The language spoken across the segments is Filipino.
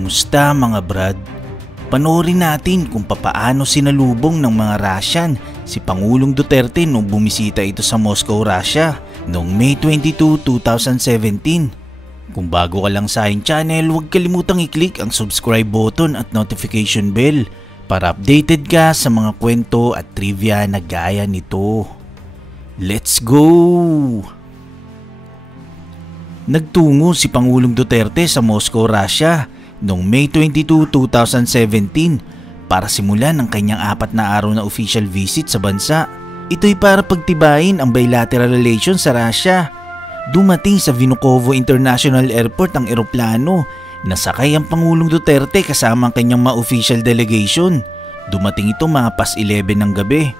Kumusta mga brad? Panoorin natin kung papaano sinalubong ng mga Russian si Pangulong Duterte nung bumisita ito sa Moscow, Russia noong May 22, 2017. Kung bago ka lang sa aking channel, huwag kalimutang i-click ang subscribe button at notification bell para updated ka sa mga kwento at trivia na gaya nito. Let's go! Nagtungo si Pangulong Duterte sa Moscow, Russia noong May 22, 2017 para simulan ang kanyang 4 na araw na official visit sa bansa. Ito'y para pagtibayin ang bilateral relations sa Russia. Dumating sa Vnukovo International Airport ang eroplano na sakay ang Pangulong Duterte kasama ang kanyang mga official delegation. Dumating ito mga pas 11 ng gabi.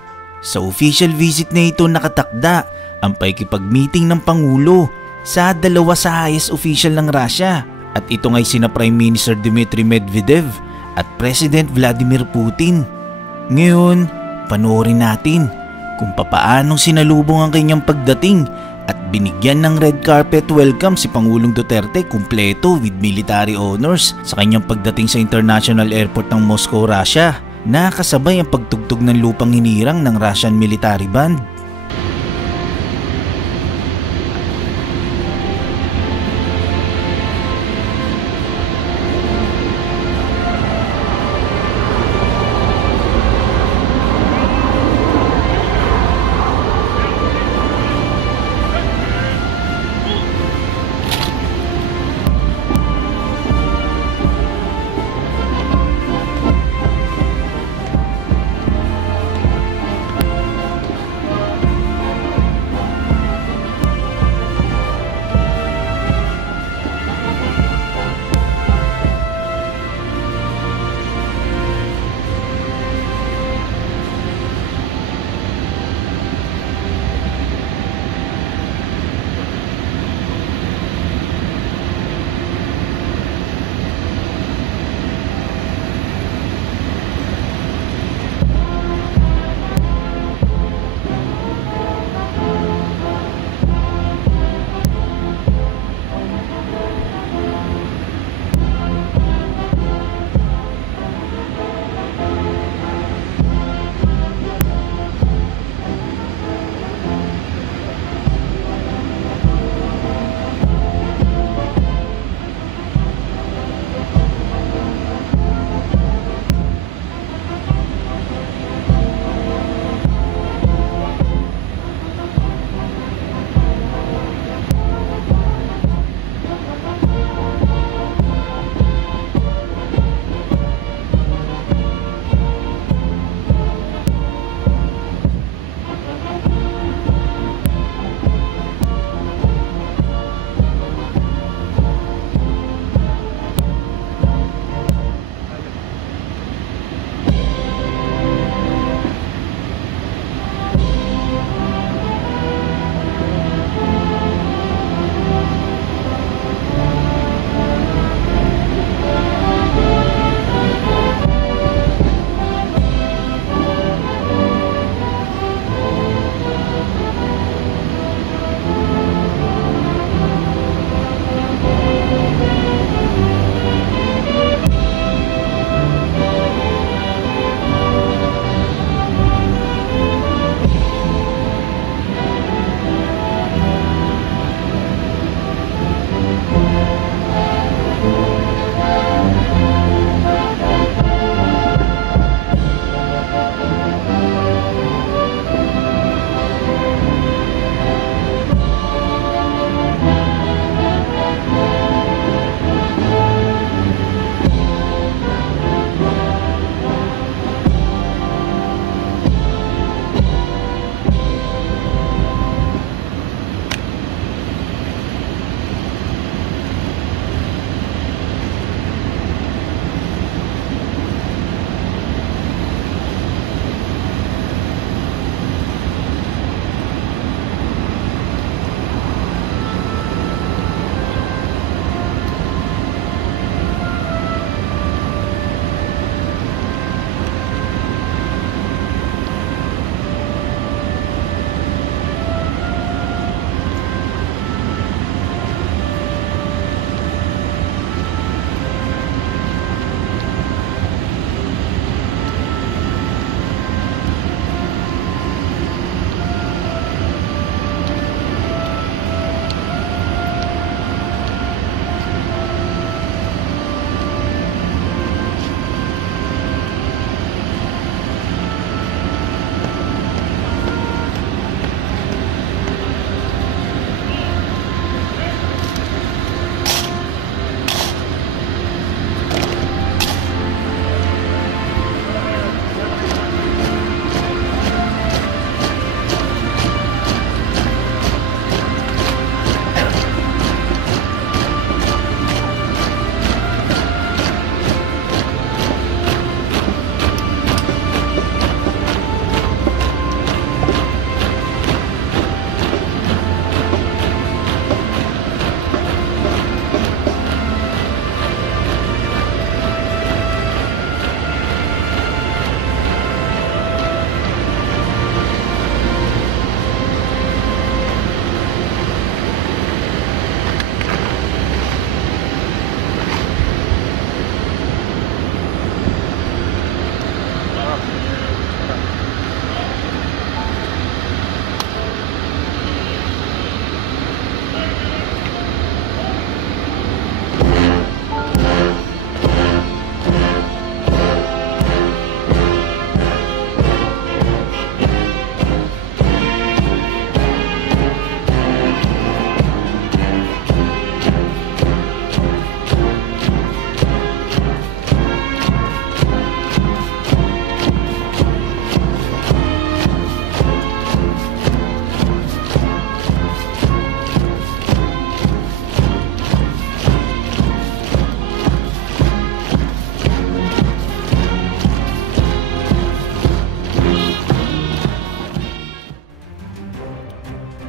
Sa official visit na ito nakatakda ang pakikipag-meeting ng Pangulo sa dalawa sa highest official ng Russia at ito nga'y sina Prime Minister Dmitry Medvedev at President Vladimir Putin. Ngayon, panoorin natin kung papaanong sinalubong ang kanyang pagdating at binigyan ng red carpet welcome si Pangulong Duterte kumpleto with military honors sa kanyang pagdating sa International Airport ng Moscow, Russia. Nakasabay ang pagtugtog ng lupang hinirang ng Russian military band.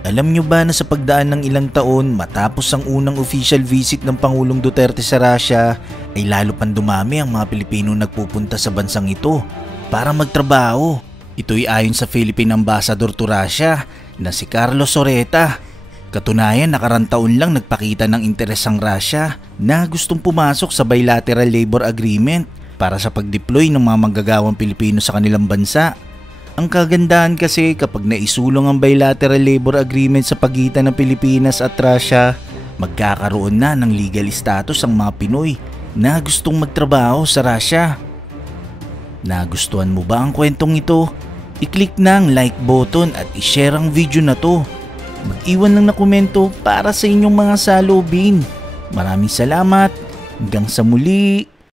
Alam nyo ba na sa pagdaan ng ilang taon matapos ang unang official visit ng Pangulong Duterte sa Russia ay lalo pang dumami ang mga Pilipino nagpupunta sa bansang ito para magtrabaho. Ito'y ayon sa Philippine Ambassador to Russia na si Carlos Soreta. Katunayan, nakarang taon lang nagpakita ng interes ang Russia na gustong pumasok sa bilateral labor agreement para sa pag-deploy ng mga manggagawang Pilipino sa kanilang bansa. Ang kagandahan kasi kapag naisulong ang bilateral labor agreement sa pagitan ng Pilipinas at Russia, magkakaroon na ng legal status ang mga Pinoy na gustong magtrabaho sa Russia. Nagustuhan mo ba ang kwentong ito? I-click na ang like button at i-share ang video na to. Mag-iwan lang na komento para sa inyong mga salubin. Maraming salamat. Hanggang sa muli.